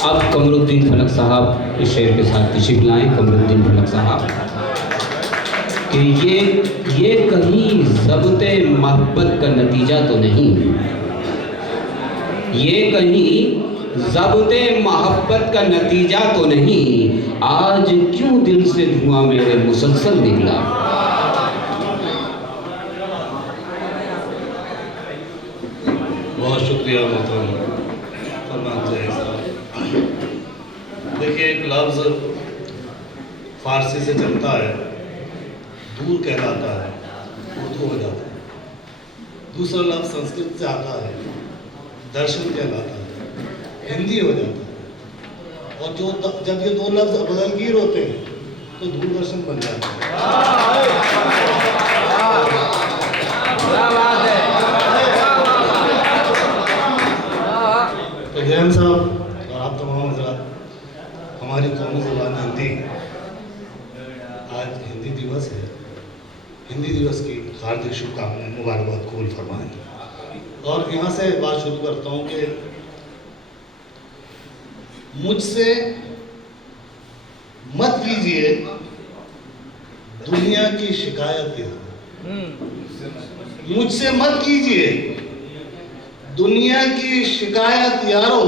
अब कमरुद्दीन फलक साहब इस शेर के साथ तशरीफ लाएं। कमरुद्दीन फलक साहब कि ये कहीं ज़ब्ते मोहब्बत का नतीजा तो नहीं, ये कहीं ज़ब्ते मोहब्बत का नतीजा तो नहीं, आज क्यों दिल से धुआं मेरे मुसलसल निकला। बहुत शुक्रिया मोहतरम फरमान जाए साहब। देखिए, एक लफ्ज़ फारसी से चलता है, दूर कहलाता है, उर्दू हो जाता है। दूसरा लफ्ज़ संस्कृत से आता है, दर्शन कहलाता है, हिंदी हो जाता है। और जब ये दो लफ्ज़ बदलगीर होते हैं तो दूरदर्शन बन जाता है। तो जैन साहब और आप तमाम हज़रात, हमारी कौमी ज़बान हिंदी, आज हिंदी दिवस है। हिंदी दिवस की हार्दिक शुभकामनाएं, मुबारकबाद कबूल फरमाएं। और यहाँ से बात शुरू करता हूँ कि मुझसे मत कीजिए दुनिया की शिकायत, मुझसे मत कीजिए दुनिया की शिकायत यारो,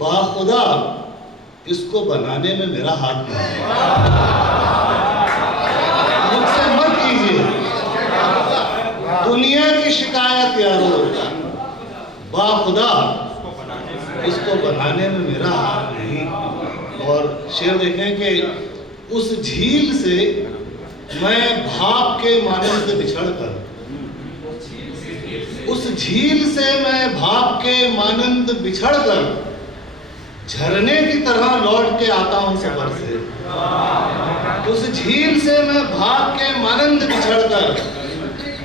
बाखुदा इसको बनाने में मेरा हाथ नहीं है। मुझसे मत कीजिए दुनिया की शिकायत यारो, बाखुदा इसको बनाने में मेरा हाथ नहीं। और शेर देखें कि उस झील से मैं भाप के मानंद बिछड़ कर, उस झील से मैं भाप के मानंद बिछड़ कर झरने की तरह लौट के आता हूं सफर से। उस झील से मैं भाप के मानंद बिछड़ कर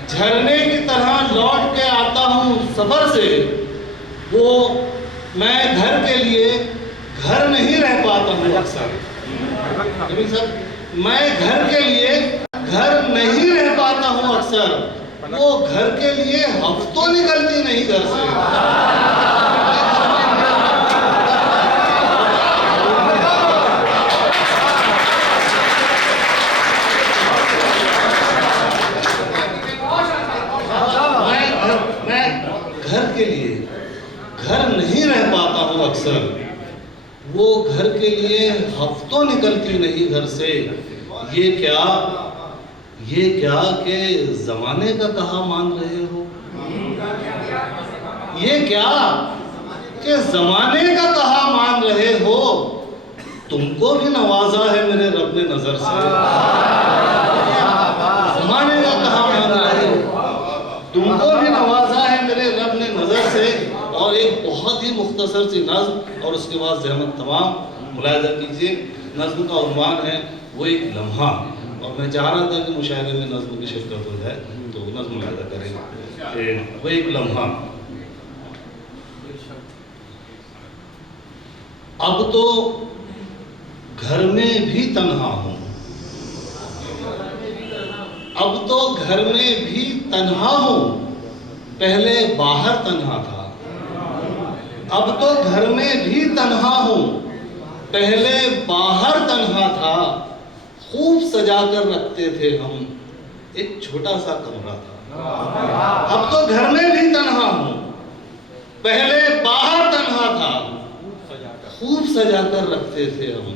झरने की तरह लौट के आता हूं सफर से। वो मैं घर के लिए घर नहीं रह पाता हूँ अक्सर, सर मैं घर के लिए घर नहीं रह पाता हूँ अक्सर, वो घर के लिए हफ्तों निकलती नहीं घर से। मैं घर के लिए घर नहीं रह पाता हूँ अक्सर, वो घर के लिए हफ्तों निकलती नहीं घर से। ये क्या कि जमाने का कहा मान रहे हो, ये क्या कि जमाने का कहा मान रहे हो, तुमको भी नवाजा है मेरे रब ने नजर से। जमाने का कहा मान रहे हो, तुमको भी नवाजा है मेरे रब ने नजर से। और एक बहुत ही मुख्तसर सी नज़्म और उसके बाद ज़हमत तमाम मुलाहिज़ा कीजिए। नज़्म का उन्वान है वो एक लम्हा, और मैं चाह रहा था कि मुशायरे में नज़्म की शिरकत हो जाए, तो नज़्म मुलाहिज़ा करेंगे। वो एक लम्हा, अब तो घर में भी तन्हा हूँ, अब तो घर में भी तन्हा हूँ, पहले बाहर तन्हा था। अब तो घर में भी तन्हा हूँ, पहले बाहर तन्हा था। खूब सजा कर रखते थे हम, एक छोटा सा कमरा था। अब तो घर में भी तन्हा हूँ, पहले बाहर तन्हा था। खूब सजा कर रखते थे हम,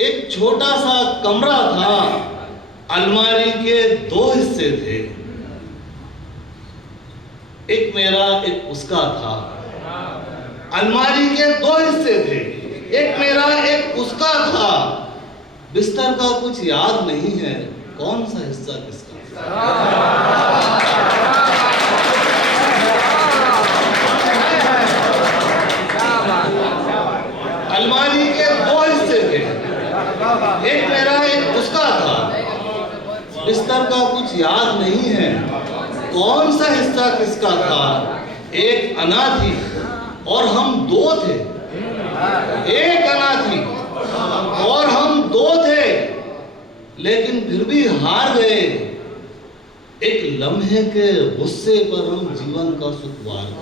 एक छोटा सा कमरा था। अलमारी के दो हिस्से थे, एक मेरा एक उसका था। अलमारी के दो हिस्से थे, एक मेरा एक उसका था। बिस्तर का कुछ याद नहीं है, कौन सा हिस्सा किसका। अलमारी के दो हिस्से थे, एक मेरा एक उसका था। बिस्तर का कुछ याद नहीं है, कौन सा हिस्सा किसका था। एक अना थी और हम दो थे, एक अना थी और हम दो थे, लेकिन फिर भी हार गए। एक लम्हे के गुस्से पर हम जीवन का सुख वार गए।